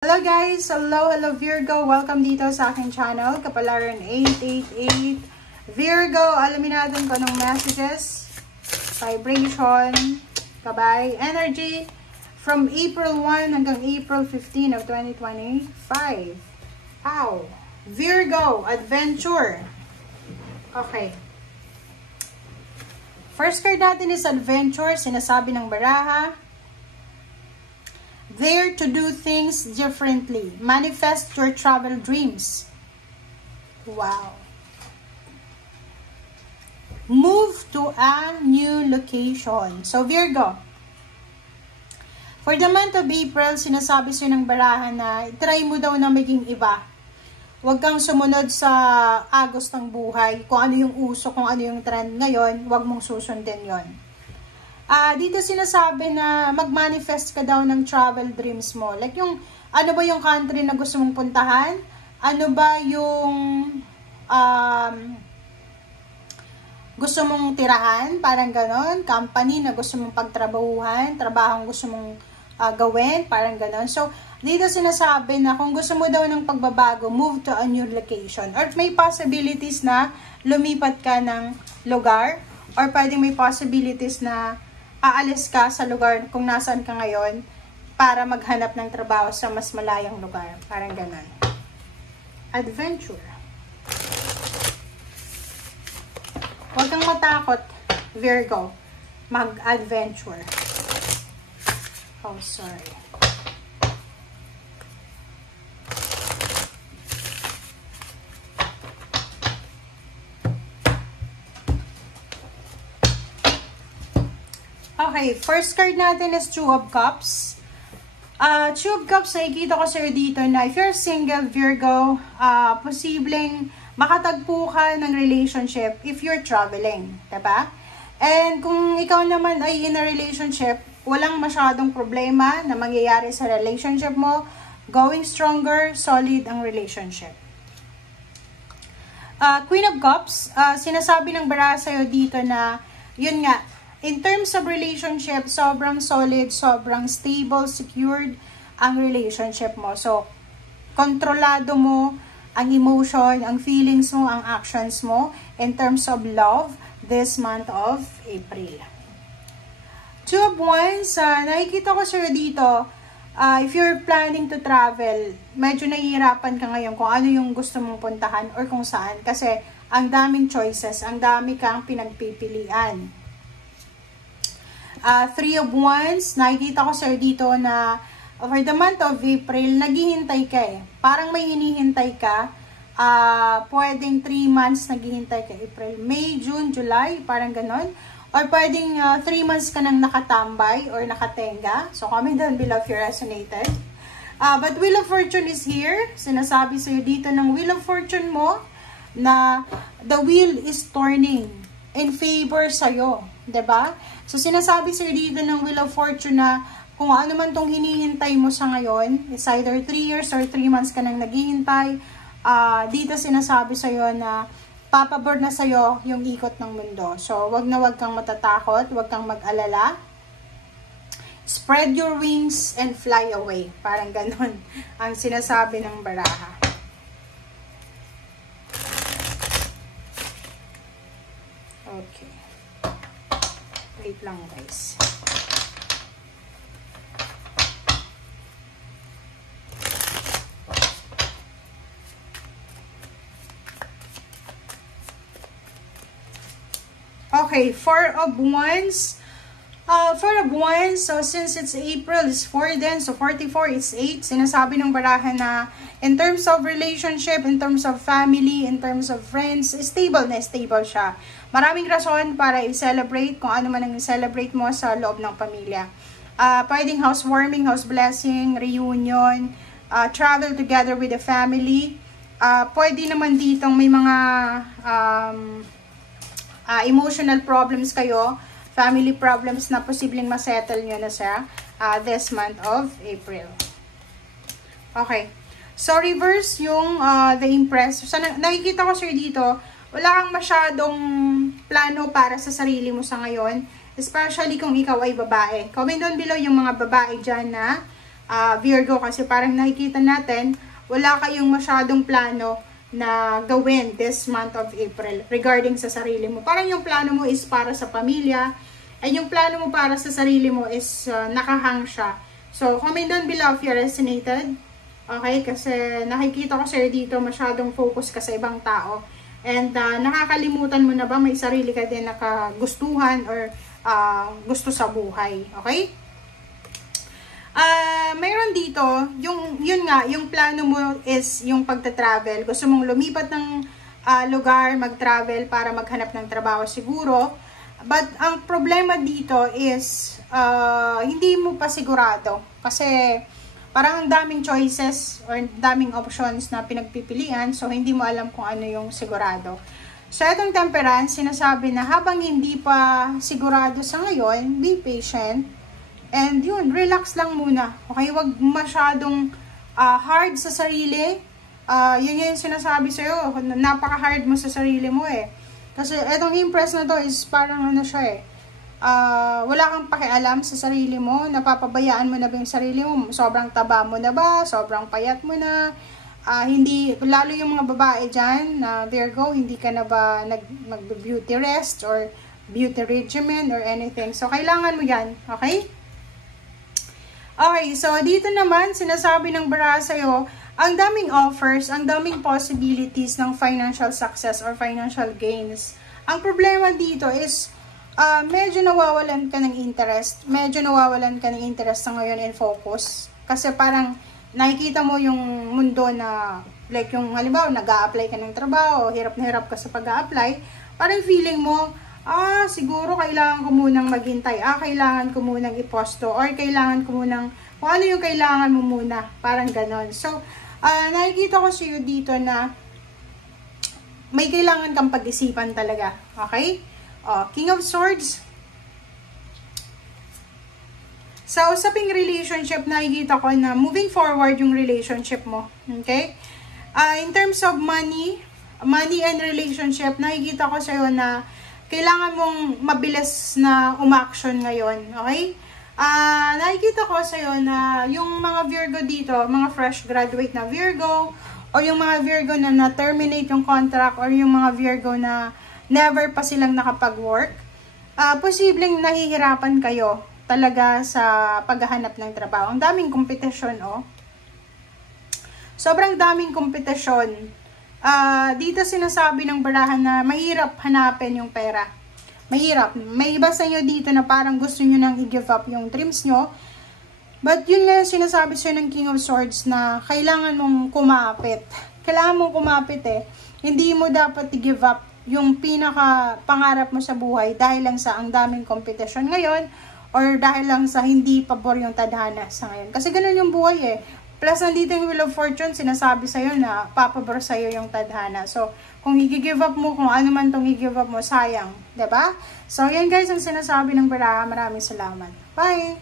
Hello guys! Hello Virgo! Welcome dito sa aking channel, Kapalaran 888. Virgo, alamin natin kung anong messages, vibration, kabay, energy from April 1 hanggang April 15 of 2025. Ow! Virgo, adventure. Okay. First card natin is adventure, sinasabi ng baraha. There to do things differently. Manifest your travel dreams. Wow. Move to a new location. So Virgo, for the month of April, sinasabi sa'yo ng barahan na try mo daw na maging iba. Huwag kang sumunod sa agos ng buhay. Kung ano yung uso, kung ano yung trend ngayon, huwag mong susundin yon. Dito sinasabi na mag-manifest ka daw ng travel dreams mo. Like yung, ano ba yung country na gusto mong puntahan? Ano ba yung gusto mong tirahan? Parang ganon. Company na gusto mong pagtrabahuhan. Trabahong gusto mong gawin. Parang ganon. So, dito sinasabi na kung gusto mo daw ng pagbabago, move to a new location. Or may possibilities na lumipat ka ng lugar. Or pwedeng may possibilities na aalis ka sa lugar kung nasaan ka ngayon para maghanap ng trabaho sa mas malayang lugar. Parang ganun. Adventure. Huwag kang matakot, Virgo. Mag-adventure. Oh, sorry. Okay, first card natin is Two of Cups. Two of Cups, nakikita ko sa'yo dito na if you're single, Virgo, posibleng makatagpo ka ng relationship if you're traveling, diba? And kung ikaw naman ay in a relationship, walang masyadong problema na mangyayari sa relationship mo, going stronger, solid ang relationship. Queen of Cups, sinasabi ng baraha sa'yo dito na, yun nga, in terms of relationship, sobrang solid, sobrang stable, secured ang relationship mo. So, kontrolado mo ang emotion, ang feelings mo, ang actions mo in terms of love this month of April. Two of Wands, nakikita ko sir dito, if you're planning to travel, medyo nahihirapan ka ngayon kung ano yung gusto mong puntahan or kung saan. Kasi ang daming choices, ang dami kang pinagpipilian. Three of Wands, nakikita ko sir dito na over the month of April, naghihintay ka eh. Parang may hinihintay ka. Pwedeng 3 months naghihintay ka. April, May, June, July, parang ganon. Or pwedeng 3 months ka nang nakatambay or nakatenga. So comment down below if you resonated. But Wheel of Fortune is here. Sinasabi sa'yo dito ng Wheel of Fortune mo na the wheel is turning in favor sa'yo. Diba? So, sinasabi sir dito ng Wheel of Fortune na kung ano man tong hinihintay mo sa ngayon, it's either 3 years or 3 months ka nang naghihintay, dito sinasabi sa'yo na papabor na sa'yo yung ikot ng mundo. So, wag na wag kang matatakot, wag kang mag-alala. Spread your wings and fly away. Parang ganun ang sinasabi ng baraha. Okay. Wait lang guys. Okay, Four of Wands. Four of Wands, so since it's April, it's 4 din. So 44, it's 8. Sinasabi ng baraha na in terms of relationship, in terms of family, in terms of friends, stable na stable siya. Maraming rason para i-celebrate kung ano man ang i-celebrate mo sa loob ng pamilya. Pwedeng housewarming, house blessing, reunion, travel together with the family. Pwede naman ditong may mga emotional problems kayo, family problems na posibleng masettle nyo na sa this month of April. Okay. So, reverse yung the Empress. So, nakikita ko sir dito, wala kang masyadong plano para sa sarili mo sa ngayon. Especially kung ikaw ay babae. Comment down below yung mga babae dyan na Virgo, kasi parang nakikita natin, wala kayong masyadong plano na gawin this month of April regarding sa sarili mo. Parang yung plano mo is para sa pamilya, ay yung plano mo para sa sarili mo is nakahang siya. So, comment down below if you resonated. Okay? Kasi nakikita ko sa'yo dito, masyadong focus ka sa ibang tao. And nakakalimutan mo na ba may sarili ka din nakagustuhan or gusto sa buhay. Okay? Mayroon dito, yun nga, yung plano mo is yung pagta-travel. Gusto mong lumipat ng lugar, mag-travel para maghanap ng trabaho siguro. But ang problema dito is hindi mo pa sigurado. Kasi parang ang daming choices or daming options na pinagpipilian, so hindi mo alam kung ano yung sigurado. So itong Temperance, sinasabi na habang hindi pa sigurado sa ngayon, be patient. And yun, relax lang muna. Okay, wag masyadong hard sa sarili. Yun yung sinasabi sa'yo, napaka-hard mo sa sarili mo eh. Kasi etong Empress na to is parang ano siya eh. Wala kang pakialam sa sarili mo, napapabayaan mo na ba yung sarili mo, sobrang taba mo na ba, sobrang payat mo na, hindi, lalo yung mga babae dyan, Virgo, hindi ka na ba mag-beauty rest or beauty regimen or anything, so kailangan mo yan, okay? Okay, so dito naman, sinasabi ng baraha sa'yo, ang daming offers, ang daming possibilities ng financial success or financial gains. Ang problema dito is, medyo nawawalan ka ng interest. Medyo nawawalan ka ng interest sa ngayon in focus. Kasi parang nakikita mo yung mundo na, like yung halimbawa, nag-a-apply ka ng trabaho, hirap na hirap ka sa pag-a-apply, parang feeling mo, siguro kailangan ko munang maghintay, kailangan ko munang iposto, or kailangan ko munang, kung ano yung kailangan mo muna, parang ganon. So, nakikita ko sa iyo dito na may kailangan kang pag-isipan talaga. Okay? King of Swords. Sa usaping relationship, nakikita ko na moving forward yung relationship mo. Okay? In terms of money and relationship, nakikita ko sa iyo na kailangan mong mabilis na umaction ngayon. Okay? Nakikita ko sa iyo na yung mga Virgo dito, mga fresh graduate na Virgo, o yung mga Virgo na na-terminate yung contract, or yung mga Virgo na never pa silang nakapag-work, posibleng nahihirapan kayo talaga sa paghahanap ng trabaho. Ang daming kompetisyon, Sobrang daming kompetisyon. Dito sinasabi ng barahan na mahirap hanapin yung pera. Mahirap. May iba sa inyo dito na parang gusto nyo nang i-give up yung dreams nyo. But yun nga yung sinasabi sa'yo ng King of Swords na kailangan mong kumapit. Kailangan mong kumapit eh. Hindi mo dapat i-give up yung pinaka pangarap mo sa buhay dahil lang sa ang daming competition ngayon or dahil lang sa hindi pabor yung tadhana sa ngayon. Kasi ganun yung buhay eh. Plus, nandito yung Wheel of Fortune, sinasabi sa'yo na papabor sa'yo yung tadhana. So, kung i-give up mo, kung ano man itong i-give up mo, sayang. Diba? So, yan guys ang sinasabi ng baraha. Maraming salamat. Bye!